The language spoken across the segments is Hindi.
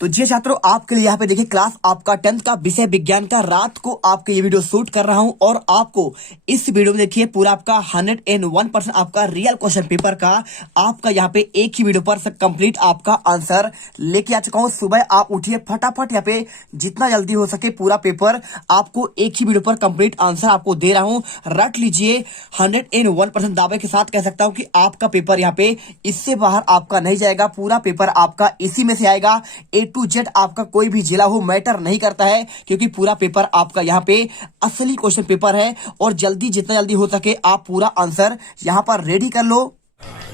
तो जी छात्रों, आपके लिए यहाँ पे देखिए क्लास आपका 10th का विषय विज्ञान का रात को आपके ये वीडियो शूट कर रहा हूँ और आपको इस वीडियो में देखिए पूरा आपका 101% आपका रियल क्वेश्चन पेपर का आपका यहाँ पे एक ही वीडियो पर कंप्लीट आपका आंसर लेके आ चुका हूँ। सुबह आप उठिए फटाफट, यहाँ पे जितना जल्दी हो सके पूरा पेपर आपको एक ही वीडियो पर कंप्लीट आंसर आपको दे रहा हूँ। रट लीजिए, 101% दावे के साथ कह सकता हूँ कि आपका पेपर यहाँ पे इससे बाहर आपका नहीं जाएगा। पूरा पेपर आपका इसी में से आएगा। टू जेड आपका कोई भी जिला हो मैटर नहीं करता है, क्योंकि पूरा पेपर आपका यहाँ पे असली क्वेश्चन पेपर है। और जल्दी जितना जल्दी हो सके आप पूरा आंसर यहाँ पर रेडी कर लो।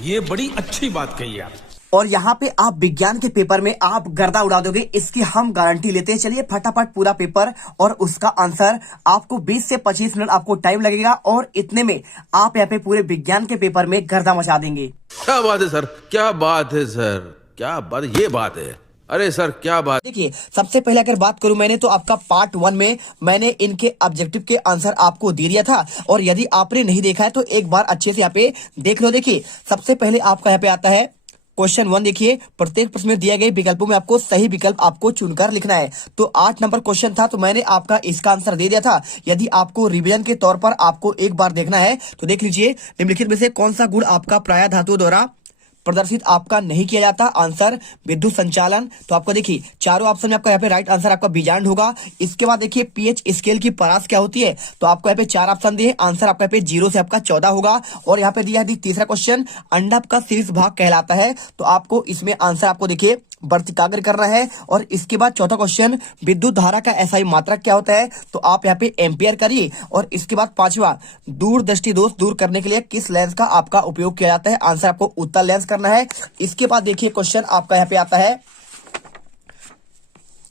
ये बड़ी अच्छी बात कही आप। और यहाँ पे आप विज्ञान के पेपर में आप गर्दा उड़ा दोगे, इसकी हम गारंटी लेते हैं। चलिए फटाफट पूरा पेपर और उसका आंसर आपको 20 से 25 मिनट आपको टाइम लगेगा और इतने में आप यहाँ पे पूरे विज्ञान के पेपर में गर्दा मचा देंगे। क्या बात है सर, क्या बात है सर, क्या बात, ये बात है। अरे सर क्या बात। देखिए, सबसे पहले अगर बात करूं मैंने तो आपका पार्ट 1 में मैंने इनके ऑब्जेक्टिव के आंसर आपको दे दिया था। और यदि आपने नहीं देखा है तो एक बार अच्छे से यहाँ पे देख लो। देखिए, सबसे पहले आपका यहाँ पे आता है क्वेश्चन 1। देखिए, प्रत्येक प्रश्न में दिए गए विकल्पों में आपको सही विकल्प आपको चुनकर लिखना है। तो 8 नंबर क्वेश्चन था, तो मैंने आपका इसका आंसर दे दिया था। यदि आपको रिवीजन के तौर पर आपको एक बार देखना है तो देख लीजिए, निम्नलिखित में से कौन सा गुण आपका प्राय धातुओं द्वारा प्रदर्शित आपका नहीं किया जाता। आंसर विद्युत संचालन। तो आपको देखिए चारों ऑप्शन में आपका यहाँ पे राइट आंसर आपका बीजांड होगा। इसके बाद देखिए पीएच स्केल की परास क्या होती है, तो आपको यहाँ पे 4 ऑप्शन दिए। आंसर आपका यहाँ पे 0 से आपका 14 होगा। और यहाँ पे दिया है तीसरा क्वेश्चन, अंडा का शीर्ष भाग कहलाता है। तो आपको इसमें आंसर आपको देखिए वर्तिकाग्र करना है। और इसके बाद चौथा क्वेश्चन, विद्युत धारा का एसआई मात्रक क्या होता है, तो आप यहाँ पे एम्पियर करिए। और इसके बाद पांचवा, दूरदृष्टि दोष दूर करने के लिए किस लेंस का आपका उपयोग किया जाता है। आंसर आपको उत्तल लेंस करना है। इसके बाद देखिए क्वेश्चन आपका यहाँ पे आता है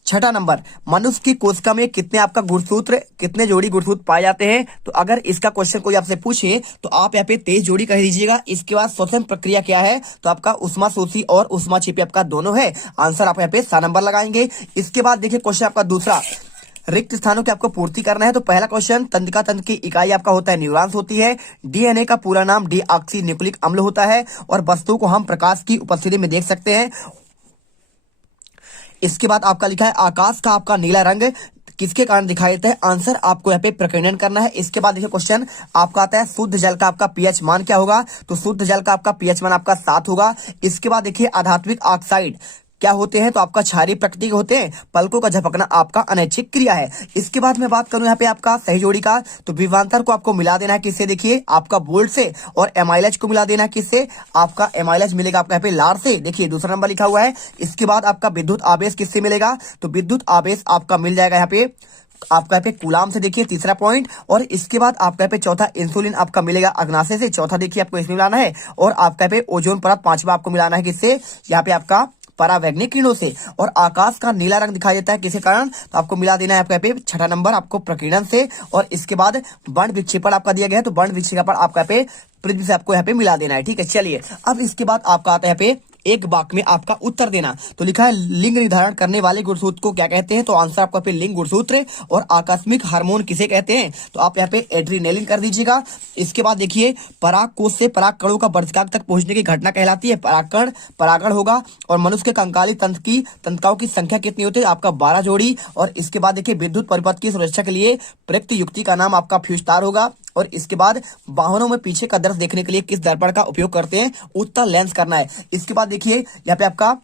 6 नंबर, मनुष्य की कोशिका में कितने आपका गुणसूत्र, कितने जोड़ी गुणसूत्र पाए जाते हैं। तो अगर इसका क्वेश्चन कोई आपसे पूछे तो आप यहाँ पे 23 जोड़ी कह दीजिएगा। इसके बाद श्वसन प्रक्रिया क्या है, तो आपका उष्मा शोषी और उष्मा छिपी आपका दोनों है। आंसर आप यहाँ पे 7 नंबर लगाएंगे। इसके बाद देखिए क्वेश्चन आपका दूसरा, रिक्त स्थानों की आपको पूर्ति करना है। तो पहला क्वेश्चन, तंत्रिका तंत्र की इकाई आपका होता है न्यूरॉन्स होती है। डीएनए का पूरा नाम डीऑक्सी न्यूक्लिक अम्ल होता है। और वस्तुओं को हम प्रकाश की उपस्थिति में देख सकते हैं। इसके बाद आपका लिखा है आकाश का आपका नीला रंग किसके कारण दिखाई देता है। आंसर आपको यहाँ पे प्रकीर्णन करना है। इसके बाद देखिए क्वेश्चन आपका आता है शुद्ध जल का आपका पीएच मान क्या होगा, तो शुद्ध जल का आपका पीएच मान आपका 7 होगा। इसके बाद देखिए आधात्मिक ऑक्साइड क्या होते हैं, तो आपका क्षारीय प्रकृति के होते हैं। पलकों का झपकना आपका अनैच्छिक क्रिया है। इसके बाद मैं बात करूं यहाँ पे आपका सही जोड़ी का, तो विभवांतर को आपको मिला देना है किससे, देखिए आपका बोल्ट से। और एमाइलेज को मिला देना है किससे, आपका एमाइलेज मिलेगा आपका यहाँ पे लार से। देखिए दूसरा नंबर लिखा हुआ है। इसके बाद आपका विद्युत आवेश किससे मिलेगा, तो विद्युत आवेश आपका मिल जाएगा यहाँ पे आपका यहाँ पे कूलाम से। देखिए तीसरा पॉइंट। और इसके बाद आपका यहाँ पे चौथा, इंसुलिन आपका मिलेगा अग्नाशय से। चौथा देखिए आपको इसमें मिलाना है। और आपका यहाँ पे ओजोन परत पांचवा आपको मिलाना है किससे, यहाँ पे आपका परावैंगनिक किरणों से। और आकाश का नीला रंग दिखाई देता है किसी कारण, तो आपको मिला देना है आपका यहाँ पे 6 नंबर आपको प्रकीर्णन से। और इसके बाद वर्ण विक्षेपण आपका दिया गया है, तो वर्ण विक्षेपण आपका यहाँ पे पृथ्वी से आपको यहाँ पे मिला देना है। ठीक है, चलिए अब इसके बाद आपका आता है यहाँ पे एक वाक्य में आपका उत्तर देना। तो लिखा है लिंग निर्धारण करने वाले गुणसूत्र को क्या कहते हैं, तो आंसर आपका पे लिंग गुणसूत्र। और आकस्मिक हार्मोन किसे कहते हैं, तो आप यहाँ पे एड्रीनेलिन कर दीजिएगा। इसके बाद देखिए पराग कोष से पराग कणों का वर्तिकाग्र तक पहुंचने की घटना कहलाती है परागकण, परागण होगा। और मनुष्य के कंकाली तंत्र की तंत्रिकाओं की संख्या कितनी होती है, आपका 12 जोड़ी। और इसके बाद देखिए विद्युत परिपथ की सुरक्षा के लिए प्रयुक्त युक्ति का नाम आपका फ्यूजतार होगा। और इसके बाद वाहनों में पीछे का दृश्य देखने के लिए किस दर्पण का उपयोग करते हैं, उत्तल लेंस करना है। इसके बाद देखिए यहाँ पे आपका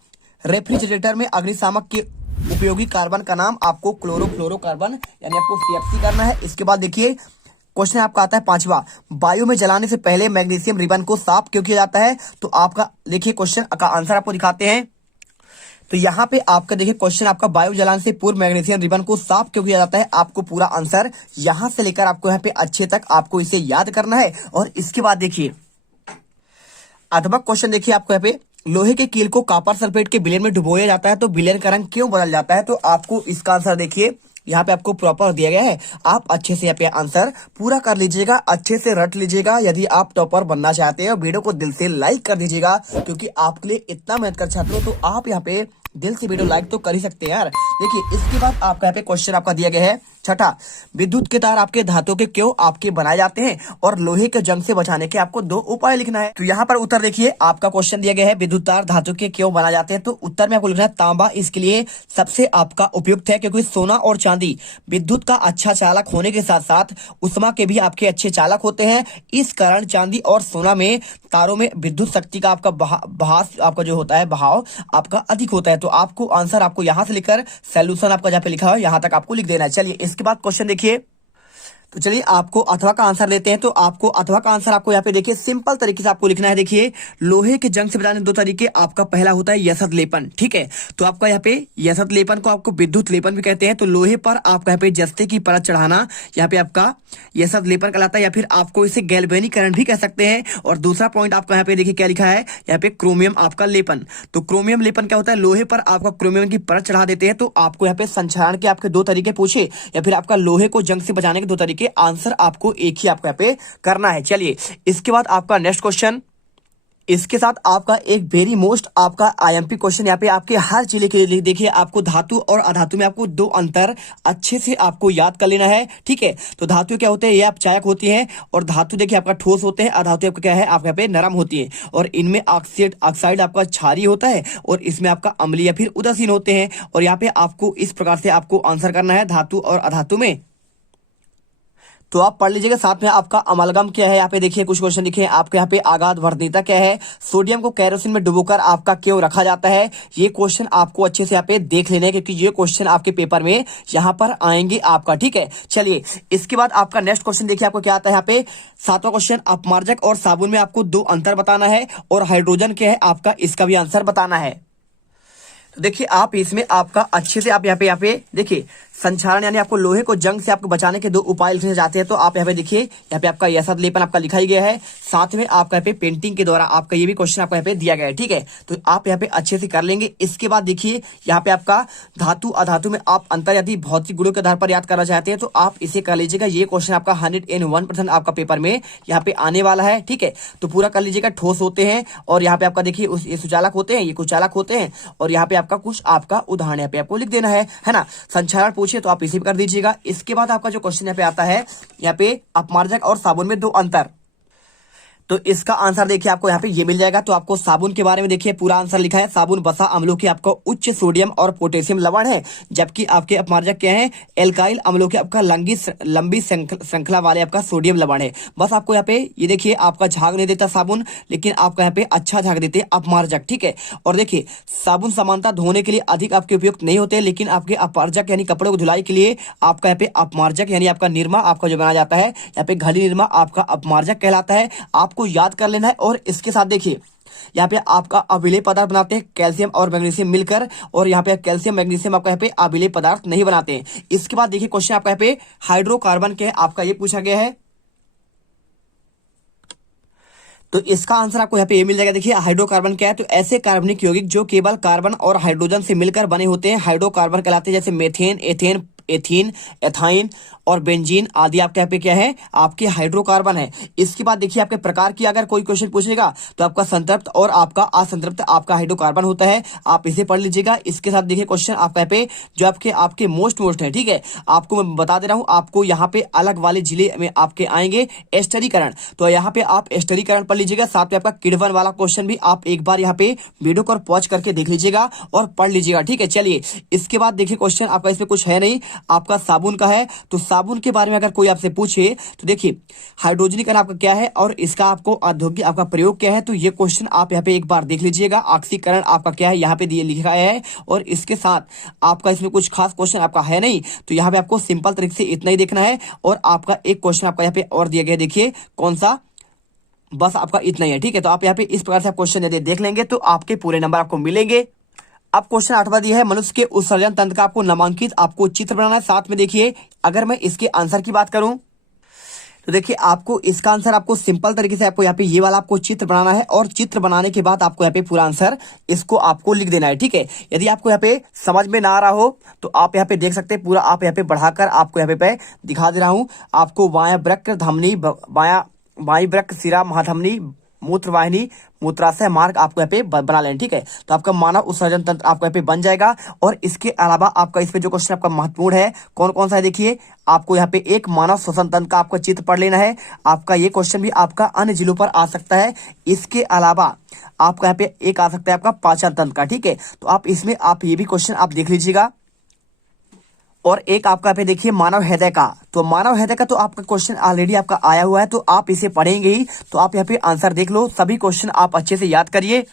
रेफ्रिजरेटर में अग्निशामक के उपयोगी कार्बन का नाम आपको क्लोरोफ्लोरोकार्बन यानी आपको सीएफसी करना है। इसके बाद देखिए क्वेश्चन आपका आता है 5वां, वायु में जलाने से पहले मैग्नीशियम रिबन को साफ क्यों किया जाता है। तो आपका देखिए क्वेश्चन का आंसर आपको दिखाते हैं। तो यहाँ पे आपका देखिए क्वेश्चन आपका वायु जलाने से पूर्व मैग्नीशियम रिबन को साफ क्यों किया जाता है। आपको पूरा आंसर यहाँ से लेकर आपको यहाँ पे अच्छे तक आपको इसे याद करना है। और इसके बाद देखिए अध्यात्मक क्वेश्चन, देखिए आपको यहाँ पे लोहे के कील को कॉपर सल्फेट के विलयन में डुबोया जाता है, तो विलयन का रंग क्यों बदल जाता है। तो आपको इसका आंसर देखिए यहाँ पे आपको प्रॉपर दिया गया है। आप अच्छे से यहाँ पे आंसर पूरा कर लीजिएगा, अच्छे से रट लीजिएगा। यदि आप टॉपर बनना चाहते हैं वीडियो को दिल से लाइक कर दीजिएगा, क्योंकि आपके लिए इतना मेहनत कर छात्रों, तो आप यहाँ पे दिल से वीडियो लाइक तो कर ही सकते हैं यार। देखिए इसके बाद आपका यहाँ पे क्वेश्चन आपका दिया गया है छठा, विद्युत के तार आपके धातु के क्यों आपके बनाए जाते हैं? और लोहे के जंग से बचाने के आपको 2 उपाय लिखना है। तो यहाँ पर उत्तर देखिए, आपका क्वेश्चन दिया गया है विद्युत तार धातु के क्यों बनाए जाते हैं, तो उत्तर में आपको लिखना है तांबा इसके लिए सबसे आपका उपयुक्त है, क्योंकि सोना और चांदी विद्युत का अच्छा चालक होने के साथ साथ उष्मा के भी आपके अच्छे चालक होते हैं। इस कारण चांदी और सोना में तारों में विद्युत शक्ति का आपका बहाव आपका जो होता है बहाव आपका अधिक होता है। तो आपको आंसर आपको यहां से लिखकर सॉल्यूशन आपका जहां पे लिखा है यहां तक आपको लिख देना है। चलिए इसके बाद क्वेश्चन देखिए, तो चलिए आपको अथवा का आंसर लेते हैं। तो आपको अथवा का आंसर आपको यहाँ पे देखिए सिंपल तरीके से आपको लिखना है। देखिए लोहे के जंग से बचाने 2 तरीके, आपका पहला होता है यशत लेपन, ठीक है। तो आपका यहाँ पे यशत लेपन को आपको विद्युत लेपन भी कहते हैं। तो लोहे पर आपका यहाँ पे जस्ते की परत चढ़ाना यहाँ पे आपका यशत लेपन कहलाता है, या फिर आपको इसे गैल्वेनीकरण भी कह सकते हैं। और दूसरा पॉइंट आपका यहाँ पे देखिए क्या लिखा है, यहाँ पे क्रोमियम आपका लेपन। तो क्रोमियम लेपन क्या होता है, लोहे पर आपका क्रोमियम की परत चढ़ा देते हैं। तो आपको यहाँ पे संक्षारण के आपके 2 तरीके पूछे या फिर आपका लोहे को जंग से बचाने के 2 तरीके, आंसर आपको एक ही आपको यहाँ पे करना है। चलिए इसके बाद आपका नेक्स्ट क्वेश्चन, इसके साथ आपका एक वेरी मोस्ट आपका आईएमपी क्वेश्चन यहाँ पे आपके हर जिले के लिए देखिए, आपको धातु और अधातु में आपको 2 अंतर अच्छे से आपको याद कर लेना है, ठीक है। तो धातु क्या होते हैं, ये अपचायक होती हैं, और धातु देखिए आपका ठोस होते हैं, अधातु आपका क्या है आपका यहाँ पे नरम होती है। और इनमें ऑक्साइड आपका क्षारीय होता है, और इसमें आपका अम्लीय या फिर उदासीन होते हैं। और यहाँ पे आपको इस प्रकार से आपको आंसर करना है धातु और अधातु में। तो आप पढ़ लीजिएगा, साथ में आपका अमलगम क्या है, यहाँ पे देखिए कुछ क्वेश्चन लिखे हैं आपके यहाँ पे। आघात वर्धनीयता क्या है, सोडियम को केरोसिन में डुबोकर आपका क्यों रखा जाता है, ये क्वेश्चन आपको अच्छे से यहाँ पे देख लेना है, क्योंकि ये क्वेश्चन आपके पेपर में यहाँ पर आएंगे आपका, ठीक है। चलिए इसके बाद आपका नेक्स्ट क्वेश्चन देखिए आपको क्या आता है यहाँ पे। 7वां क्वेश्चन, अपमार्जक और साबुन में आपको 2 अंतर बताना है, और हाइड्रोजन क्या है आपका, इसका भी आंसर बताना है। तो देखिए आप इसमें आपका अच्छे से आप यहाँ पे देखिए संक्षारण यानी आपको लोहे को जंग से आपको बचाने के 2 उपाय लिखने जाते हैं। तो आप यहाँ पे देखिए, यहाँ पे आपका यशत लेपन आपका लिखा ही गया है, साथ में आपका यहाँ पे पेंटिंग के द्वारा आपका ये भी क्वेश्चन आपको यहाँ पे दिया गया है, ठीक है। तो आप यहाँ पे अच्छे से कर लेंगे। इसके बाद देखिए यहाँ पे आपका धातु अधातु में आप अंतर यदि भौतिक गुणों के आधार पर याद करना चाहते हैं तो आप इसे कर लीजिएगा। ये क्वेश्चन आपका 101% आपका पेपर में यहाँ पे आने वाला है, ठीक है। तो पूरा कर लीजिएगा। ठोस होते हैं, और यहाँ पे आपका देखिए ये सुचालक होते हैं, ये कुचालक होते हैं, और यहाँ पे आपका कुछ आपका उदाहरण यहाँ पे आपको लिख देना है ना। संक्षारण पूछे तो आप इसे भी कर दीजिएगा। इसके बाद आपका जो क्वेश्चन यहाँ पे आता है, यहाँ पे अपमार्जक और साबुन में 2 अंतर, तो इसका आंसर देखिए आपको यहाँ पे ये मिल जाएगा। तो आपको साबुन के बारे में देखिए पूरा आंसर लिखा है, साबुन वसा अम्लों के आपको उच्च सोडियम और पोटेशियम लवण है, जबकि आपके अपमार्जक क्या है, एल्काइल अम्लों के आपका लंबी श्रृंखला वाले आपका सोडियम लवण है। बस आपको यहाँ पे ये देखिए आपका झाग नहीं देता साबुन, लेकिन आपका यहाँ पे अच्छा झाग देते अपमार्जक, ठीक है। और देखिए साबुन समानता धोने के लिए अधिक आपके उपयुक्त नहीं होते, लेकिन आपके अपमार्जक यानी कपड़ों को धुलाई के लिए आपका यहाँ पे अपमार्जक यानी आपका निरमा आपका जो बनाया जाता है, यहाँ पे घली निरमा आपका अपमार्जक कहलाता है। आपको याद कर लेना है। और इसके साथ देखिए यहाँ पे आपका अभिलेय पदार्थ बनाते हैं कैल्शियम और मैग्नीशियम मिलकर, और यहाँ पे कैल्शियम मैग्नीशियम आपका यहाँ पे अभिलेय पदार्थ नहीं बनाते हैं। इसके बाद देखिए क्वेश्चन आपका यहाँ पे हाइड्रोकार्बन के आपका ये पूछा गया है, तो इसका आंसर आपको यहाँ पे ये मिल जाएगा। देखिए हाइड्रोकार्बन क्या है, तो ऐसे कार्बनिक यौगिक जो केवल कार्बन और हाइड्रोजन से मिलकर बने होते हैं हाइड्रोकार्बन कहलाते हैं, जैसे मेथेन, एथेन, एथीन, एथाइन और बेंजीन आदि आपके यहाँ पे क्या है आपके हाइड्रोकार्बन है। इसके बाद देखिए आपके प्रकार की अगर कोई क्वेश्चन पूछेगा तो आपका संतृप्त और आपका असंतृप्त आपका हाइड्रोकार्बन होता है, आप इसे पढ़ लीजिएगा। इसके साथ देखिए क्वेश्चन आपका यहाँ पे जो आपके मोस्ट है, ठीक है, आपको मैं बता दे रहा हूँ, आपको यहाँ पे अलग वाले जिले में आपके आएंगे एस्टरीकरण, तो यहाँ पे आप एस्टरीकरण पढ़ लीजिएगा। साथ में आपका किण्वन वाला क्वेश्चन भी आप एक बार यहाँ पे वीडियो को पॉज करके देख लीजिएगा और पढ़ लीजिएगा, ठीक है। चलिए इसके बाद देखिए क्वेश्चन आपका इसमें कुछ है नहीं, आपका साबुन का है, तो साबुन के बारे में अगर कोई आपसे पूछे तो देखिए हाइड्रोजनीकरण आपका क्या है और इसका आपको औद्योगिक आपका प्रयोग क्या है, तो ये क्वेश्चन आप यहाँ पे एक बार देख लीजिएगा। ऑक्सीकरण आपका क्या है यहाँ पे दिए लिखा है, और इसके साथ आपका इसमें कुछ खास क्वेश्चन आपका है नहीं, तो यहाँ पे आपको सिंपल तरीके से इतना ही देखना है। और आपका एक क्वेश्चन आपका यहाँ पे और दिया गया, देखिए कौन सा, बस आपका इतना ही है, ठीक है। तो आप यहाँ पे इस प्रकार से आप क्वेश्चन यदि देख लेंगे तो आपके पूरे नंबर आपको मिलेंगे। अब क्वेश्चन 8वां दिया है, मनुष्य के उत्सर्जन तंत्र का आपको नामांकित आपको चित्र बनाना है। साथ में देखिए अगर मैं इसके आंसर की बात करूं तो देखिए आपको इसका आंसर आपको सिंपल तरीके से आपको यहाँ पे ये वाला आपको चित्र बनाना है, और चित्र बनाने के बाद आपको यहाँ पे पूरा आंसर इसको आपको लिख देना है, ठीक है। यदि आपको यहाँ पे समझ में ना आ रहा हो तो आप यहाँ पे देख सकते हैं, पूरा आप यहाँ पे बढ़ाकर आपको यहाँ पे दिखा दे रहा हूँ। आपको बायां वृक्क धमनी, बायां वृक्क शिरा महाधमनी, मूत्रवाहिनी, मूत्राशय मार्ग आपको यहाँ पे बना लेना, ठीक है। तो आपका मानव उत्सर्जन तंत्र आपको यहाँ पे बन जाएगा। और इसके अलावा आपका इसमें जो क्वेश्चन आपका महत्वपूर्ण है कौन कौन सा है, देखिए आपको यहाँ पे एक मानव श्वसन तंत्र का आपको चित्र पढ़ लेना है। आपका ये क्वेश्चन भी आपका अन्य जिलों पर आ सकता है। इसके अलावा आपका यहाँ पे एक आ सकता है आपका पाचन तंत्र का, ठीक है। तो आप इसमें आप ये भी क्वेश्चन आप देख लीजिएगा। और एक आपका पे देखिए मानव हृदय का, तो मानव हृदय का तो आपका क्वेश्चन ऑलरेडी आपका आया हुआ है, तो आप इसे पढ़ेंगे ही। तो आप यहाँ पे आंसर देख लो, सभी क्वेश्चन आप अच्छे से याद करिए।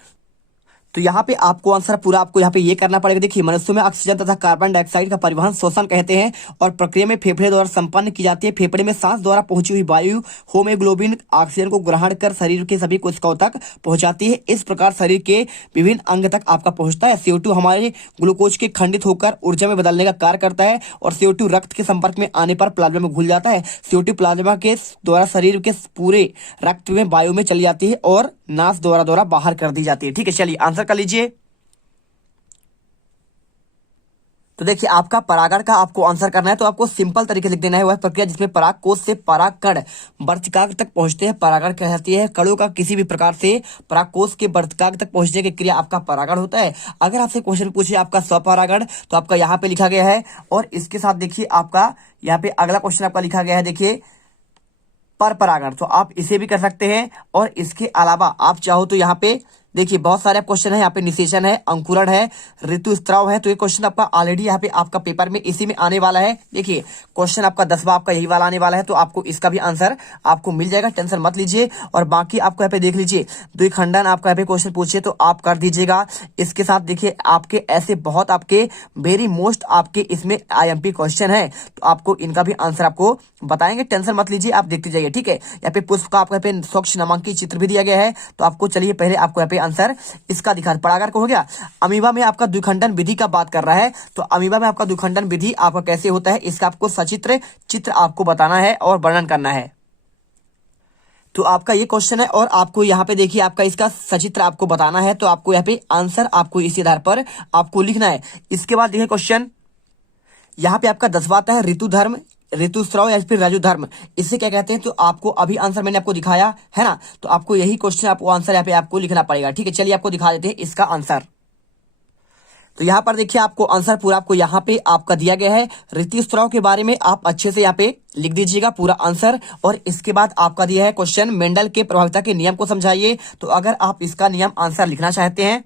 तो यहाँ पे आपको आंसर पूरा आपको यहाँ पे ये करना पड़ेगा। देखिए मनुष्यों में ऑक्सीजन तथा कार्बन डाइऑक्साइड का परिवहन श्वसन कहते हैं और प्रक्रिया में फेफड़े द्वारा संपन्न की जाती है। फेफड़े में सांस द्वारा पहुंची हुई वायु होमोग्लोबिन ऑक्सीजन को ग्रहण कर शरीर के सभी कोशिकाओं तक पहुंचाती है। इस प्रकार शरीर के विभिन्न अंग तक आपका पहुंचता है। CO2 हमारे ग्लूकोज के खंडित होकर ऊर्जा में बदलने का कार्य करता है और CO2 रक्त के संपर्क में आने पर प्लाज्मा में घुल जाता है। CO2 प्लाज्मा के द्वारा शरीर के पूरे रक्त में वायु में चली जाती है और नास द्वारा बाहर कर दी जाती है, ठीक है। चलिए आंसर कर लीजिए। तो देखिए आपका परागण का आपको आंसर करना है, तो आपको सिंपल तरीके से लिख देना है। वह प्रक्रिया जिसमें पराग कोश से परागकण वर्तिकाग्र तक पहुंचते हैं परागण कहलाती है। कणों का किसी भी प्रकार से पराग कोश के वर्तिकाग्र तक पहुंचने की क्रिया आपका परागण होता है। अगर आपसे क्वेश्चन पूछे आपका स्वपरागण, तो आपका यहाँ पे लिखा गया है। और इसके साथ देखिए आपका यहाँ पे अगला क्वेश्चन आपका लिखा गया है, देखिए पर परागण, तो आप इसे भी कर सकते हैं। और इसके अलावा आप चाहो तो यहाँ पे देखिए बहुत सारे क्वेश्चन है। यहाँ पे निषेचन है, अंकुरण है, ऋतुस्राव है। तो ये क्वेश्चन आपका ऑलरेडी यहाँ पे आपका पेपर में इसी में आने वाला है। देखिए क्वेश्चन आपका 10वां आपका यही वाला आने वाला है, तो आपको इसका भी आंसर आपको मिल जाएगा, टेंशन मत लीजिए। और बाकी आपको यहाँ पे देख लीजिए द्विखंडन आपका यहाँ पे क्वेश्चन पूछिए तो आप कर दीजिएगा। इसके साथ देखिए आपके ऐसे बहुत आपके वेरी मोस्ट आपके इसमें IMP क्वेश्चन है, तो आपको इनका भी आंसर आपको बताएंगे, टेंशन मत लीजिए, आप देखते जाइए, ठीक है। यहाँ पे पुष्प का आपको यहाँ पे स्वच्छ नामांकित चित्र भी दिया गया है। तो आपको चलिए पहले आपको यहाँ पे आंसर इसका दिखा, परागण को हो गया। अमीबा में आपका द्विखंडन विधि का बात कर रहा है, तो अमीबा में आपका द्विखंडन विधि आपका कैसे होता है इसका आपको सचित्र चित्र आपको बताना है और वर्णन करना है। तो आपका ये क्वेश्चन है और आपको यहाँ पे देखिए आपका इसका सचित्र आपको बताना है। तो आपको यहाँ पे आंसर आपको इसी आधार पर आपको लिखना है। इसके बाद देखिए क्वेश्चन यहाँ पे आपका 10वां आता है ऋतु धर्म, ऋतुस्राव या फिर राजु धर्म, इससे क्या कहते हैं। तो आपको अभी आंसर मैंने आपको दिखाया है ना, तो आपको यही क्वेश्चन आपको आंसर यहाँ पे आपको लिखना पड़ेगा, ठीक है। चलिए आपको दिखा देते हैं इसका आंसर। तो यहाँ पर देखिए आपको आंसर पूरा आपको यहाँ पे आपका दिया गया है। ऋतुस्राव के बारे में आप अच्छे से यहाँ पे लिख दीजिएगा पूरा आंसर। और इसके बाद आपका दिया है क्वेश्चन मेंडल के प्रभाविता के नियम को समझाइए। तो अगर आप इसका नियम आंसर लिखना चाहते हैं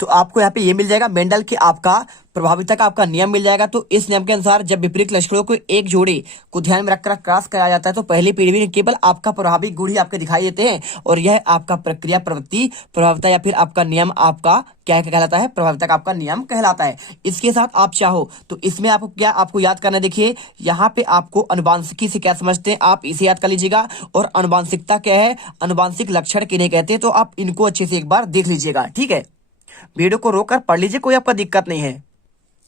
तो आपको यहाँ पे ये मिल जाएगा, मेंडल के आपका प्रभाविता का आपका नियम मिल जाएगा। तो इस नियम के अनुसार जब विपरीत लक्षणों को एक जोड़े को ध्यान में रखकर क्रॉस कराया जाता है तो पहली पीढ़ी में केवल आपका प्रभावी गुण ही आपके दिखाई देते हैं। और यह आपका प्रक्रिया प्रवृत्ति प्रभाविता या फिर आपका नियम आपका क्या कहलाता है, प्रभाविता का आपका नियम कहलाता है। इसके साथ आप चाहो तो इसमें आपको क्या आपको याद करना है, देखिए यहाँ पे आपको अनुवांशिकी से क्या समझते हैं आप इसे याद कर लीजिएगा। और अनुवांशिकता क्या है, अनुवांशिक लक्षण किन्हें कहते हैं, तो आप इनको अच्छे से एक बार देख लीजिएगा, ठीक है। वीडियो को रोककर पढ़ लीजिए, कोई आपका दिक्कत नहीं है।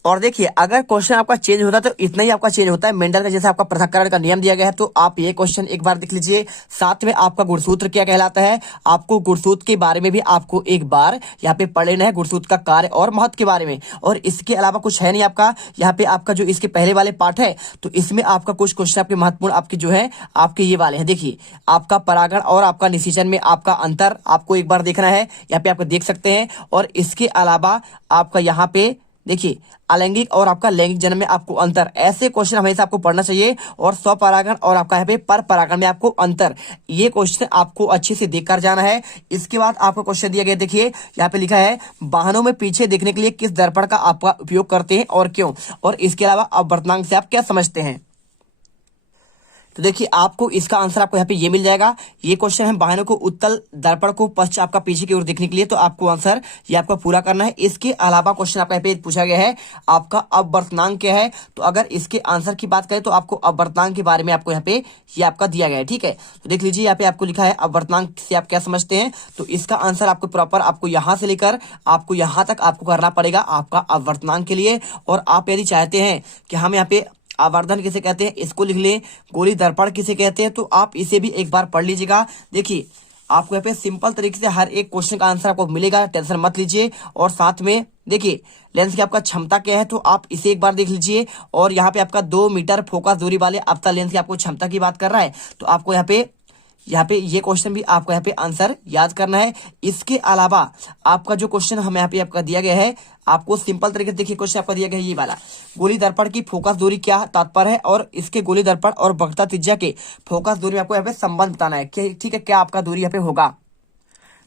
और देखिए अगर क्वेश्चन आपका चेंज होता है तो इतना ही आपका चेंज होता है। मेंडल का जैसे आपका पृथक्करण का नियम दिया गया है, तो आप ये क्वेश्चन एक बार देख लीजिए। साथ में आपका गुणसूत्र क्या कहलाता है, आपको गुणसूत्र के बारे में भी आपको एक बार यहाँ पे पढ़ लेना है, गुणसूत्र का कार्य और महत्व के बारे में। और इसके अलावा कुछ है नहीं आपका यहाँ पे, आपका जो इसके पहले वाले पार्ट है तो इसमें आपका कुछ क्वेश्चन आपके महत्वपूर्ण आपके जो है आपके ये वाले हैं। देखिए आपका परागण और आपका निषेचन में आपका अंतर आपको एक बार देखना है, यहाँ पे आप देख सकते हैं। और इसके अलावा आपका यहाँ पे देखिए अलैंगिक और आपका लैंगिक जन्म में आपको अंतर, ऐसे क्वेश्चन हमेशा आपको पढ़ना चाहिए। और स्वपरागण और आपका यहाँ पे पर परागण में आपको अंतर, ये क्वेश्चन आपको अच्छे से देखकर जाना है। इसके बाद आपको क्वेश्चन दिया गया, देखिए यहाँ पे लिखा है वाहनों में पीछे देखने के लिए किस दर्पण का आपका उपयोग करते हैं और क्यों। और इसके अलावा अपवर्तनांक से आप क्या समझते हैं। तो देखिए आपको इसका आंसर आपको यहाँ पे ये मिल जाएगा। ये क्वेश्चन है वाहनों को उत्तल दर्पण को पश्च आपका पीछे की ओर देखने के लिए, तो आपको आंसर ये आपको पूरा करना है। इसके अलावा क्वेश्चन आपका यहाँ पे पूछा गया है आपका अपवर्तनांक क्या है। तो अगर इसके आंसर की बात करें तो आपको अपवर्तनांक के बारे में आपको यहाँ पे ये आपका दिया गया है, ठीक है। तो देख लीजिए यहाँ पे आपको लिखा है अपवर्तनांक से आप क्या समझते हैं। तो इसका आंसर आपको प्रॉपर आपको यहाँ से लेकर आपको यहाँ तक आपको करना पड़ेगा आपका अपवर्तनांक के लिए। और आप यदि चाहते हैं कि हम यहाँ पे आवर्धन किसे कहते हैं इसको लिख लें, गोली दर्पण किसे कहते हैं, तो आप इसे भी एक बार पढ़ लीजिएगा। देखिए आपको यहाँ पे सिंपल तरीके से हर एक क्वेश्चन का आंसर आपको मिलेगा, टेंशन मत लीजिए। और साथ में देखिए लेंस की आपका क्षमता क्या है, तो आप इसे एक बार देख लीजिए। और यहाँ पे आपका 2 मीटर फोकस दूरी वाले अवतल लेंस की आपको क्षमता की बात कर रहा है, तो आपको यहाँ पे यहाँ पे ये क्वेश्चन भी आपको यहाँ पे आंसर याद करना है। इसके अलावा आपका जो क्वेश्चन हमें यहाँ पे आपका दिया गया है, आपको सिंपल तरीके से देखिए क्वेश्चन आपका दिया गया है ये वाला, गोली दर्पण की फोकस दूरी क्या तात्पर्य है और इसके गोली दर्पण और वक्रता त्रिज्या के फोकस दूरी में आपको यहाँ पे संबंध बताना है। ठीक है, क्या आपका दूरी यहाँ पे होगा।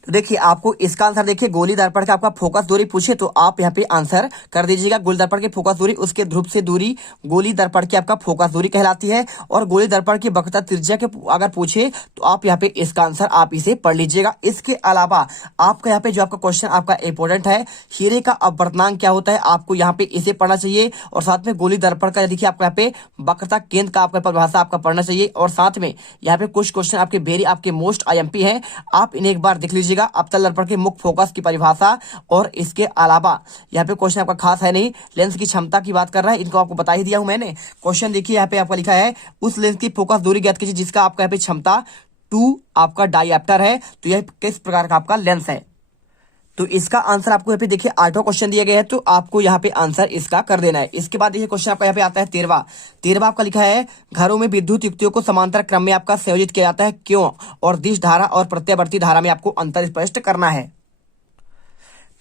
तो देखिए आपको इसका आंसर देखिए, गोली दर्पण का आपका फोकस दूरी पूछे तो आप यहाँ पे आंसर कर दीजिएगा। गोली दर्पण की फोकस दूरी उसके ध्रुव से दूरी गोली दर्पण की आपका फोकस दूरी कहलाती है। और गोली दर्पण की वक्रता त्रिज्या के अगर पूछे तो आप यहाँ पे इसका आंसर आप इसे पढ़ लीजिएगा। इसके अलावा आपका यहाँ पे जो आपका क्वेश्चन आपका इंपोर्टेंट है, हीरे का अपवर्तनांक क्या होता है, आपको यहाँ पे इसे पढ़ना चाहिए। और साथ में गोली दर्पण का देखिए आपको यहाँ पे वक्रता केंद्र का आपका परिभाषा आपका पढ़ना चाहिए। और साथ में यहाँ पे कुछ क्वेश्चन आपके वेरी आपके मोस्ट IMP है, आप इन्हें एक बार देख लीजिएगा। अवतल दर्पण के मुख्य फोकस की परिभाषा, और इसके अलावा यहाँ पे क्वेश्चन आपका खास है नहीं, लेंस की क्षमता की बात कर रहा है, इनको आपको बता ही दिया हूं मैंने। क्वेश्चन देखिए यहाँ पे आपका लिखा है, उस लेंस की फोकस दूरी ज्ञात कीजिए जिसका आपका यहाँ पे क्षमता 2 आपका डायप्टर है। तो यह किस प्रकार का आपका लेंस है। तो इसका आंसर आपको यहाँ पे देखिए 8वां क्वेश्चन दिया गया है, तो आपको यहाँ पे आंसर इसका कर देना है। इसके बाद देखिए क्वेश्चन आपका यहाँ पे आता है 13वां आपका लिखा है, घरों में विद्युत युक्तियों को समांतर क्रम में आपका संयोजित किया जाता है क्यों, और दिश धारा और प्रत्यावर्ती धारा में आपको अंतर स्पष्ट करना है।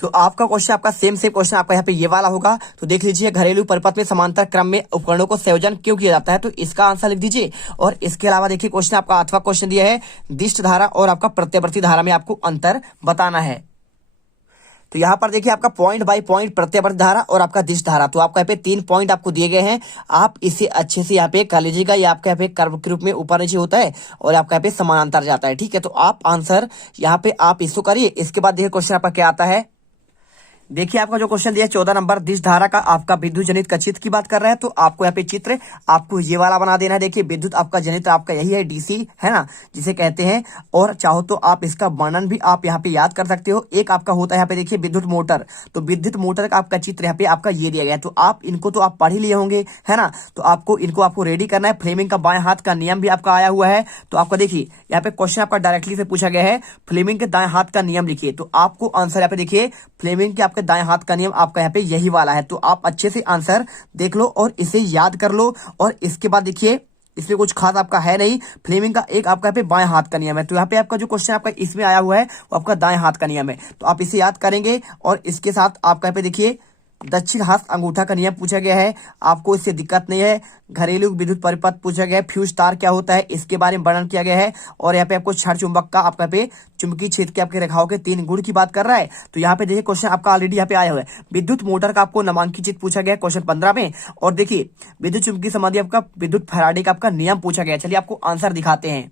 तो आपका क्वेश्चन आपका सेम क्वेश्चन आपका यहाँ पे ये वाला होगा। तो देख लीजिए, घरेलू परिपथ में समांतर क्रम में उपकरणों को संयोजन क्यों किया जाता है, तो इसका आंसर लिख दीजिए। और इसके अलावा देखिए क्वेश्चन आपका 8वां क्वेश्चन दिया है, दिष्ट धारा और आपका प्रत्यावर्ती धारा में आपको अंतर बताना है। तो यहाँ पर देखिए आपका पॉइंट बाय पॉइंट प्रत्यावर्ती धारा और आपका दिश धारा, तो आपका यहाँ पे 3 पॉइंट आपको दिए गए हैं, आप इसे अच्छे से यहाँ पे कर लीजिएगा। ये आपका यहाँ पे कर्व के रूप में ऊपर नीचे होता है और आपका यहाँ पे समानांतर जाता है। ठीक है, तो आप आंसर यहाँ पे आप इसको करिए। इसके बाद देखिए क्वेश्चन आपका क्या आता है, देखिए आपका जो क्वेश्चन दिया 14 नंबर, दिश धारा का आपका विद्युत जनित का चित्र की बात कर रहा है। तो आपको यहाँ पे चित्र आपको ये वाला बना देना है। देखिए विद्युत आपका जनित आपका यही है, DC है ना, जिसे कहते हैं। और चाहो तो आप इसका वर्णन भी आप यहाँ पे याद कर सकते हो। एक आपका होता है यहाँ पे देखिए विद्युत मोटर, तो विद्युत मोटर का आपका चित्र यहाँ पे आपका ये दिया गया है। तो आप इनको तो आप पढ़ ही लिए होंगे है ना, तो आपको इनको आपको रेडी करना है। फ्लेमिंग का बाएं हाथ का नियम भी आपका आया हुआ है। तो आपका देखिए यहाँ पे क्वेश्चन आपका डायरेक्टली से पूछा गया है, फ्लेमिंग के दाएं हाथ का नियम लिखिए। तो आपको आंसर यहाँ पे देखिए, फ्लेमिंग के दाएं हाथ का नियम आपका यहाँ पे यही वाला है। तो आप अच्छे से आंसर देख लो और इसे याद कर लो। और इसके बाद देखिए इसमें कुछ खास आपका है नहीं, फ्लेमिंग का एक आपका यहाँ पे बाएं हाथ का नियम है। तो यहाँ पे आपका जो क्वेश्चन आपका इसमें आया हुआ है वो आपका दाएं हाथ का नियम है, तो आप इसे याद करेंगे। और इसके साथ आपका यहाँ पे देखिए दक्षिण हस्त अंगूठा का नियम पूछा गया है, आपको इससे दिक्कत नहीं है। घरेलू विद्युत परिपथ पूछा गया है, फ्यूज तार क्या होता है इसके बारे में वर्णन किया गया है। और यहाँ पे आपको क्षण चुंबक का आपका पे चुंबकीय क्षेत्र के आपके रेखाओं के 3 गुण की बात कर रहा है। तो यहाँ पे देखिए क्वेश्चन आपका ऑलरेडी यहाँ पे आया हुआ है, विद्युत मोटर का आपको नामांकित चित्र पूछा गया है क्वेश्चन 15 में। और देखिए विद्युत चुंबकीय संबंधी आपका विद्युत फैराडे का आपका नियम पूछा गया है। चलिए आपको आंसर दिखाते हैं।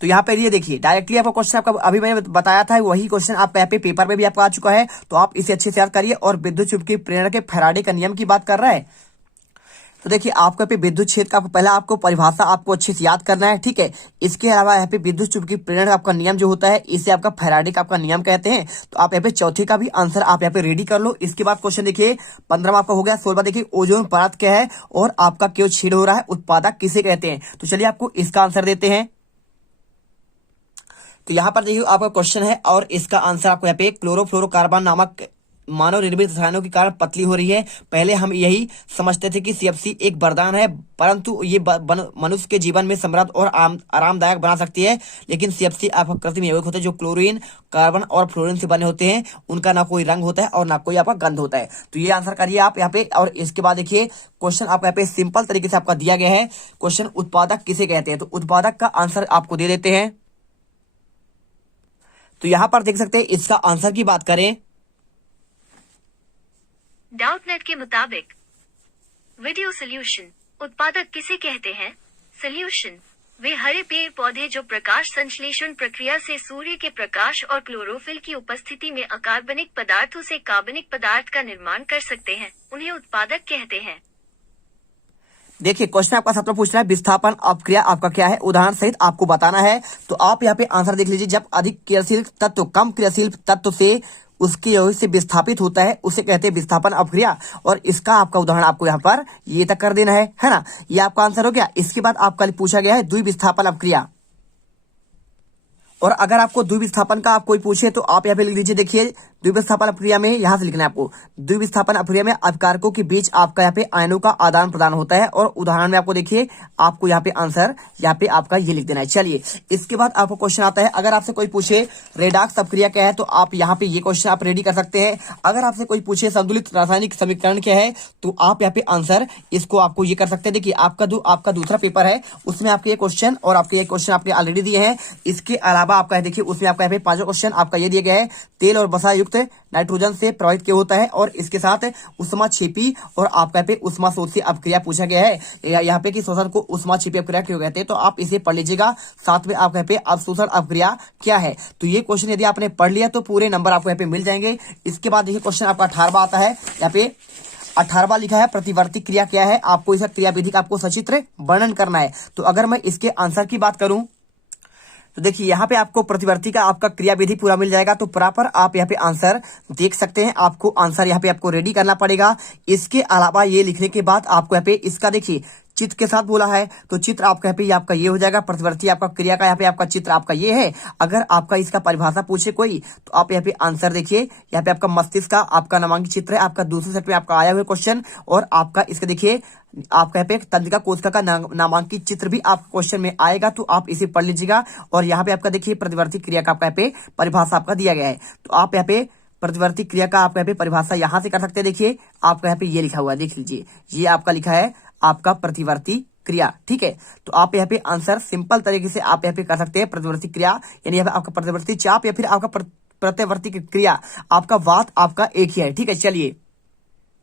तो यहाँ पे ये देखिए डायरेक्टली आपका क्वेश्चन आपका अभी मैंने बताया था, वही क्वेश्चन आप यहाँ पे पेपर में भी आपका आ चुका है। तो आप इसे अच्छे से याद करिए। और विद्युत चुंबकीय प्रेरण के फैराडे का नियम की बात कर रहा है। तो देखिए आपको पे विद्युत क्षेत्र का पहला आपको परिभाषा आपको अच्छे से याद करना है। ठीक है, इसके अलावा यहाँ पे विद्युत चुंबकीय प्रेरण का आपका नियम जो होता है इसे आपका फैराडे का आपका नियम कहते हैं। तो आप यहाँ पे चौथे का भी आंसर आप यहाँ पे रेडी कर लो। इसके बाद क्वेश्चन देखिए 15वां आपका हो गया। 16वां देखिए ओजोन परत क्या है और आपका क्यों छेद हो रहा है, उत्पादक किसे कहते हैं। तो चलिए आपको इसका आंसर देते हैं। तो यहाँ पर देखिए आपका क्वेश्चन है और इसका आंसर आपको यहाँ पे क्लोरोफ्लोरोकार्बन नामक मानव निर्मित रसायनों के कारण पतली हो रही है। पहले हम यही समझते थे कि CFC एक वरदान है, परंतु ये मनुष्य के जीवन में समृद्ध और आरामदायक बना सकती है। लेकिन CFC आपका कृत्रिम यौगिक होते हैं जो क्लोरीन, कार्बन और फ्लोरीन से बने होते हैं। उनका ना कोई रंग होता है और ना कोई आपका गंध होता है। तो ये आंसर करिए आप यहाँ पे। और इसके बाद देखिए क्वेश्चन आपका यहाँ पे सिंपल तरीके से आपका दिया गया है, क्वेश्चन उत्पादक किसे कहते हैं। तो उत्पादक का आंसर आपको दे देते हैं। तो यहां पर देख सकते हैं इसका आंसर की बात करें, डाउटनेट के मुताबिक वीडियो सोल्यूशन उत्पादक किसे कहते हैं। सोल्यूशन वे हरे पेड़ पौधे जो प्रकाश संश्लेषण प्रक्रिया से सूर्य के प्रकाश और क्लोरोफिल की उपस्थिति में अकार्बनिक पदार्थों से कार्बनिक पदार्थ का निर्माण कर सकते हैं, उन्हें उत्पादक कहते हैं। देखिए क्वेश्चन आपका सबसे पूछ रहा है विस्थापन अपक्रिया आपका क्या है, उदाहरण सहित आपको बताना है। तो आप यहाँ पे आंसर देख लीजिए, जब अधिक क्रियाशील तत्व कम क्रियाशील तत्व से उसके यौगिक से विस्थापित होता है उसे कहते हैं विस्थापन अपक्रिया। और इसका आपका उदाहरण आपको यहाँ पर ये तक कर देना है ना। ये आपका आंसर हो गया। इसके बाद आपका पूछा गया है द्विविस्थापन अपक्रिया। और अगर आपको द्विविस्थापन का आप कोई पूछे तो आप यहाँ पे लिख लीजिए, देखिए द्विविस्थापन अपक्रिया में यहाँ से लिखना है आपको, द्विविस्थापन अपक्रिया में अपकारकों के बीच आपका यहाँ पे आयनों का आदान प्रदान होता है। और उदाहरण में आपको देखिए, आपको यहाँ पे आंसर यहाँ पे आपका ये लिख देना है। चलिए इसके बाद आपको क्वेश्चन आता है, अगर आपसे कोई पूछे रेडॉक्स अपक्रिया क्या है तो आप यहाँ पे ये क्वेश्चन आप रेडी कर सकते हैं। अगर आपसे कोई पूछे संतुलित रासायनिक समीकरण क्या है तो आप यहाँ पे आंसर इसको आपको ये कर सकते हैं। देखिए आपका दूसरा पेपर है, उसमें आपके ये क्वेश्चन और आपके ये क्वेश्चन आपने ऑलरेडी दिए हैं। इसके अलावा आपका देखिए उसमें आपका यहाँ पे 5 क्वेश्चन आपका ये दिया गया है, तेल और वसा युक्त नाइट्रोजन से प्रभावित क्यों होता है, और इसके साथ उष्मा छिपी और आपका यहाँ पे उष्मा शोषी अपक्रिया पूछा गया है। यहाँ पे कि शोषण को उष्मा छिपी अपक्रिया क्यों कहते हैं, तो आप इसे पढ़ लीजिएगा। साथ में आपका यहाँ पे अवशोषण अपक्रिया क्या है, तो ये क्वेश्चन यदि आपने पढ़ लिया तो पूरे नंबर आपको यहाँ पे मिल जाएंगे। इसके बाद देखिए क्वेश्चन आपका 18वां आता है, यहाँ पे 18वां लिखा है प्रतिवर्ती क्रिया क्या है, आपको इसका क्रियाविधि का आपको सचित्र वर्णन करना है। तो अगर मैं इसके आंसर की बात करूं तो देखिए यहाँ पे आपको प्रतिवर्ती का आपका क्रियाविधि पूरा मिल जाएगा। तो प्रॉपर आप यहाँ पे आंसर देख सकते हैं, आपको आंसर यहाँ पे आपको रेडी करना पड़ेगा। इसके अलावा ये लिखने के बाद आपको यहाँ पे इसका देखिए चित्र के साथ बोला है, तो चित्र आपका यहाँ पे आपका ये हो जाएगा, प्रतिवर्ती आपका क्रिया का यहाँ पे आपका चित्र आपका ये है। अगर आपका इसका परिभाषा पूछे कोई तो आप यहाँ पे आंसर देखिए, यहाँ पे आपका मस्तिष्क का आपका नामांकित चित्र है, आपका दूसरे सेट में आपका आया हुआ क्वेश्चन। और आपका इसका देखिए आपका यहाँ पे तंत्रिका कोशिका का नामांकित चित्र भी आपका क्वेश्चन में आएगा, तो आप इसे पढ़ लीजिएगा। और यहाँ पे आपका देखिए प्रतिवर्ती क्रिया का आपका यहाँ पे परिभाषा आपका दिया गया है, तो आप यहाँ पे प्रतिवर्ती क्रिया का आप यहाँ पे परिभाषा यहाँ से कर सकते हैं। देखिए आपका यहाँ पे ये लिखा हुआ है, देख लीजिए ये आपका लिखा है आपका प्रतिवर्ती क्रिया, ठीक है। तो आप यहाँ पे आंसर सिंपल तरीके से आप यहाँ पे कर सकते हैं। प्रतिवर्ती क्रिया यानी यहाँ पे आपका प्रतिवर्ती चाप या फिर आपका प्रतिवर्ती क्रिया, आपका वात आपका एक ही है, ठीक है। चलिए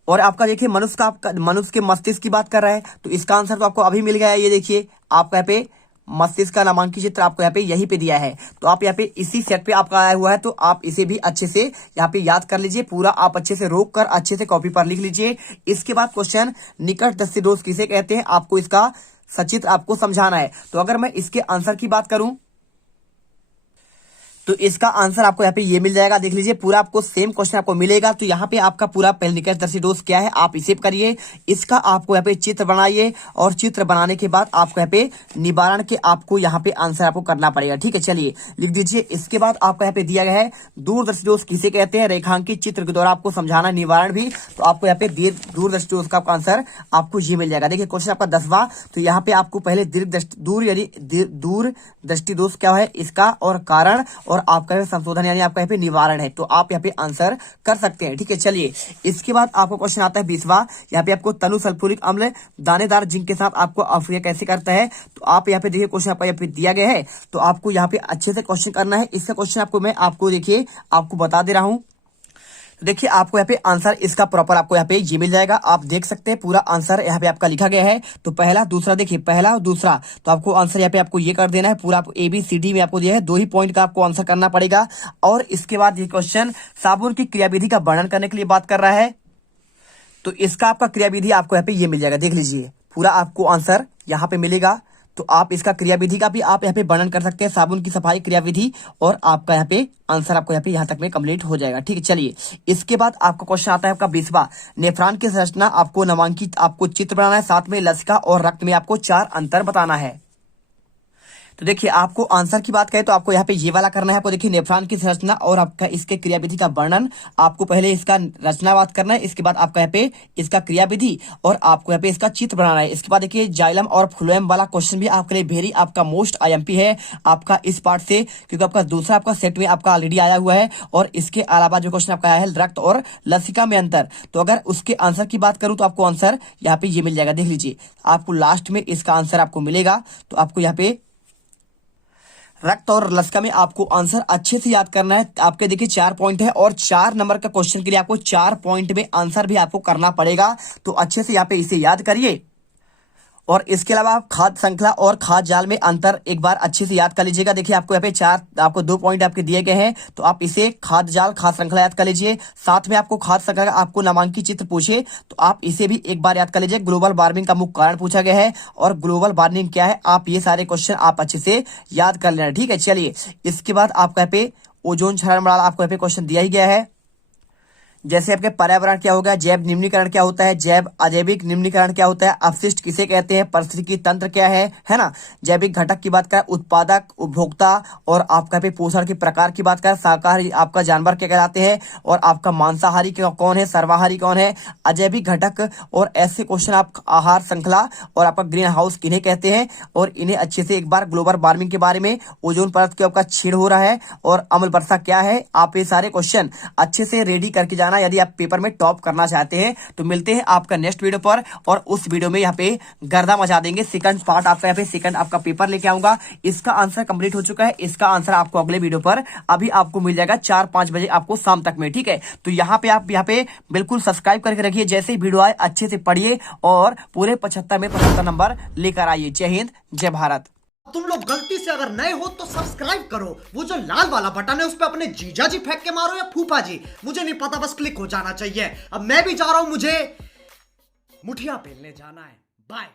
और आपका देखिए मनुष्य के मस्तिष्क की बात कर रहा है, तो इसका आंसर तो आपको अभी मिल गया है। ये देखिए आपका यहाँ पे मस्तिष्क का नामांकित चित्र आपको यहाँ पे यहीं पे दिया है, तो आप यहाँ पे इसी सेट पे आपका आया हुआ है, तो आप इसे भी अच्छे से यहाँ पे याद कर लीजिए। पूरा आप अच्छे से रोक कर अच्छे से कॉपी पर लिख लीजिए। इसके बाद क्वेश्चन निकटवर्ती दोष किसे कहते हैं, आपको इसका सचित्र आपको समझाना है। तो अगर मैं इसके आंसर की बात करूं तो इसका आंसर आपको यहाँ पे ये मिल जाएगा, देख लीजिए पूरा आपको सेम क्वेश्चन आपको मिलेगा। तो यहाँ पे आपका पूरा पहले निकटवर्ती दोष क्या है आप इसे करिए, इसका आपको यहाँ पे चित्र बनाइए, और चित्र बनाने के बाद आपको यहाँ पे निवारण के आपको यहाँ पे आंसर आपको करना पड़ेगा, ठीक है। चलिए लिख दीजिए। इसके बाद आपको यहाँ पे दिया गया है दूरदर्शी दोष किसे कहते हैं, रेखांकित चित्र के द्वारा आपको समझाना निवारण भी, तो आपको यहाँ पे दूरदर्शी दोष का आंसर आपको ये मिल जाएगा। देखिए क्वेश्चन आपका 10वां, तो यहाँ पे आपको पहले दूरदृष्टि दोष क्या है इसका और कारण, और आपका संशोधन यानी आपका यहाँ पे निवारण है, तो आप यहाँ पे आंसर कर सकते हैं, ठीक है। चलिए इसके बाद आपको क्वेश्चन आता है 20वां, यहाँ पे आपको तनु सल्फ्यूरिक अम्ल दानेदार जिंक के साथ आपको अपक्रिया कैसे करता है, तो आप यहाँ पे देखिए क्वेश्चन आपका यहाँ पे दिया गया है, तो आपको यहाँ पे अच्छे से क्वेश्चन करना है। इसका क्वेश्चन आपको मैं आपको देखिए आपको बता दे रहा हूँ। देखिए आपको यहाँ पे आंसर इसका प्रॉपर आपको यहाँ पे ये मिल जाएगा, आप देख सकते हैं पूरा आंसर यहाँ पे आपका लिखा गया है। तो पहला दूसरा देखिए, पहला और दूसरा, तो आपको आंसर यहाँ पे आपको ये कर देना है। पूरा आपको ABCD में आपको दिया है, 2 ही पॉइंट का आपको आंसर करना पड़ेगा। और इसके बाद ये क्वेश्चन साबुन की क्रियाविधि का वर्णन करने के लिए बात कर रहा है, तो इसका आपका क्रियाविधि आपको यहाँ पे ये मिल जाएगा, देख लीजिए पूरा आपको आंसर यहाँ पे मिलेगा। तो आप इसका क्रियाविधि का भी आप यहाँ पे वर्णन कर सकते हैं, साबुन की सफाई क्रियाविधि, और आपका यहाँ पे आंसर आपको यहाँ पे यहाँ तक में कंप्लीट हो जाएगा, ठीक है। चलिए इसके बाद आपका क्वेश्चन आता है आपका 20वां, नेफ्रॉन की संरचना आपको नामांकित आपको चित्र बनाना है, साथ में लसिका और रक्त में आपको 4 अंतर बताना है। तो देखिए आपको आंसर की बात करें तो आपको यहाँ पे ये वाला करना है। आपको देखिए नेफ्रॉन की संरचना और आपका इसके क्रियाविधि का वर्णन, आपको पहले इसका रचना बात करना है, इसके बाद आपका यहाँ पे इसका क्रियाविधि और आपको यहाँ पे इसका चित्र बनाना है। इसके बाद देखिए जाइलम और फ्लोएम वाला क्वेश्चन भी आपके लिए वेरी आपका मोस्ट IMP है आपका इस पार्ट से, क्योंकि आपका दूसरा आपका सेट में आपका ऑलरेडी आया हुआ है। और इसके अलावा जो क्वेश्चन आपका आया है रक्त और लसिका में अंतर, तो अगर उसके आंसर की बात करूं तो आपको आंसर यहाँ पे ये मिल जाएगा, देख लीजिए आपको लास्ट में इसका आंसर आपको मिलेगा। तो आपको यहाँ पे रक्त और लसिका में आपको आंसर अच्छे से याद करना है। आपके देखिए 4 पॉइंट है, और 4 नंबर का क्वेश्चन के लिए आपको 4 पॉइंट में आंसर भी आपको करना पड़ेगा, तो अच्छे से यहाँ पे इसे याद करिए। और इसके अलावा आप खाद्य श्रृंखला और खाद्य जाल में अंतर एक बार अच्छे से याद कर लीजिएगा। देखिए आपको यहाँ पे आपको 2 पॉइंट आपके दिए गए हैं, तो आप इसे खाद्य जाल खाद्य श्रृंखला याद कर लीजिए। साथ में आपको खाद्य श्रृंखला का आपको नामांकित चित्र पूछे तो आप इसे भी एक बार याद कर लीजिए। ग्लोबल वार्मिंग का मुख्य कारण पूछा गया है, और ग्लोबल वार्मिंग क्या है, आप ये सारे क्वेश्चन आप अच्छे से याद कर लेना, ठीक है। चलिए इसके बाद आपका यहाँ पे ओजोन क्षरण प्रणाली आपको यहाँ पे क्वेश्चन दिया ही गया है। जैसे आपके पर्यावरण क्या हो गया, जैव निम्नीकरण क्या होता है, जैव अजैविक निम्नीकरण क्या होता है, अपशिष्ट किसे कहते हैं, पारिस्थितिकी तंत्र क्या है ना, जैविक घटक की बात करें, उत्पादक, उपभोक्ता, और आपका पे पोषण के प्रकार की बात करें, शाकाहारी आपका जानवर क्या कहलाते हैं, और आपका मांसाहारी कौन है, सर्वाहारी कौन है, अजैविक घटक, और ऐसे क्वेश्चन आप आहार श्रृंखला और आपका ग्रीन हाउस किन्हें कहते हैं, और इन्हें अच्छे से एक बार ग्लोबल वार्मिंग के बारे में, ओजोन परत के आपका छेद हो रहा है, और अम्ल वर्षा क्या है। आप ये सारे क्वेश्चन अच्छे से रेडी करके जाना यदि आप पेपर में टॉप करना चाहते हैं। तो मिलते हैं आपका नेक्स्ट वीडियो पर, और उस वीडियो में यहाँ पे गर्दा मचा देंगे। सेकंड पार्ट आपका यहाँ पे सेकंड आपका पेपर लेके आऊंगा। इसका आंसर कंप्लीट हो चुका है, इसका आंसर आपको अगले वीडियो पर अभी आपको मिल जाएगा 4-5 बजे आपको शाम तक में, ठीक है। तो यहाँ पे आप यहाँ पे बिल्कुल सब्सक्राइब करके रखिए, जैसे ही वीडियो आए अच्छे से पढ़िए और पूरे 75 में 75 नंबर लेकर आइए। जय हिंद, जय भारत। तुम लोग गलती से अगर नए हो तो सब्सक्राइब करो, वो जो लाल वाला बटन है उस पर अपने जीजा जी फेंक के मारो या फूफा जी, मुझे नहीं पता, बस क्लिक हो जाना चाहिए। अब मैं भी जा रहा हूं, मुझे मुठिया पेलने जाना है। बाय।